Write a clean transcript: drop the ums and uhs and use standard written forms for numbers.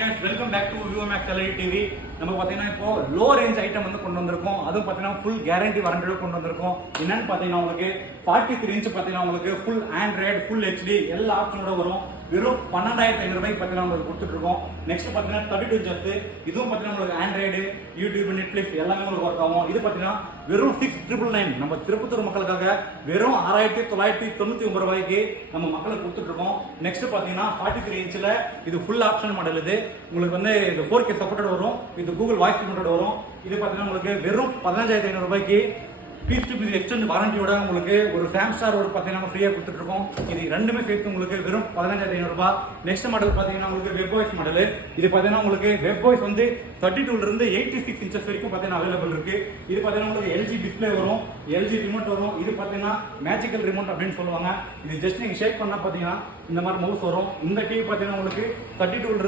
guys, welcome back to VivoMax LED TV. நம்ம பாத்தீங்கன்னா இப்போ லோ ரேஞ்ச் ஐட்டம் வந்து கொண்டு வந்திருக்கோம். அதுவும் பாத்தீங்கன்னா ஃபுல் கேரண்டி வாரண்டியோட கொண்டு வந்திருக்கோம். என்னன்னு பாத்தீங்கன்னா உங்களுக்கு 43 இன்ச் பாத்தீங்கன்னா உங்களுக்கு ஃபுல் ஆண்ட்ராய்டு ஃபுல் HD எல்லா ஆப்ஷனோட வரும். வெறும் 12500 ரூபாய்க்கு பாத்தீங்கன்னா உங்களுக்கு கொடுத்துட்டு இருக்கோம். நெக்ஸ்ட் பாத்தீங்கன்னா 32 இன்ச்சஸ் இதுவும் பாத்தீங்கன்னா உங்களுக்கு ஆண்ட்ராய்டு யூடியூப் நெட்ஃபிளிக்ஸ் எல்லாமே உங்களுக்கு ஒர்க் ஆகும். இது பாத்தீங்கன்னா வெறும் 6999 நம்ம திருப்பத்தூர் மக்களுக்காக வெறும் 6999 ரூபாய்க்கு நம்ம மக்களுக்கு கொடுத்துட்டு இருக்கோம். நெக்ஸ்ட் பாத்தீங்கன்னா 43 இன்ச்ல இது ஃபுல் ஆப்ஷன் மாடல். இது உங்களுக்கு வந்து இது 4K சப்போர்ட்டட் வரும். இது கூகுள் வாய்ஸ் சப்போர்ட்டட் வரும். இது பாத்தீங்கன்னா உங்களுக்கு வெறும் 15500 ரூபாய்க்கு பீஸ் டு பீஸ் எக்ஸ்டெண்ட் வாரண்டியோட உங்களுக்கு ஒரு சாம்சார் ஒரு பாத்தீங்கன்னா ஃப்ரீயா கொடுத்துட்டு இருக்கோம். இது ரெண்டுமே சேர்த்து உங்களுக்கு வெறும் 15500 ரூபாய். நெக்ஸ்ட் மாடல் பாத்தீங்கன்னா உங்களுக்கு வெப் வாய்ஸ் மாடல். இது பாத்தீங்கன்னா உங்களுக்கு வெப் வாய்ஸ் வந்து 32 ல இருந்து 86 இன்ச்சஸ் வரைக்கும் பாத்தீங்கன்னா அவைலபிள் இருக்கு. இது பாத்தீங்கன்னா உங்களுக்கு LG டிஸ்ப்ளே வரும், LG ரிமோட் வரும். இது பாத்தீங்கன்னா மேஜிக்கல் ரிமோட் அப்படின்னு சொல்லுவாங்க. இது ஜஸ்ட் நீங்க ஷேக் பண்ணா பாத்தீங்கன்னா இந்த மாதிரி மவுஸ் வரும். இந்த டிவி பாத்தீங்கன்னா உங்களுக்கு 32 ல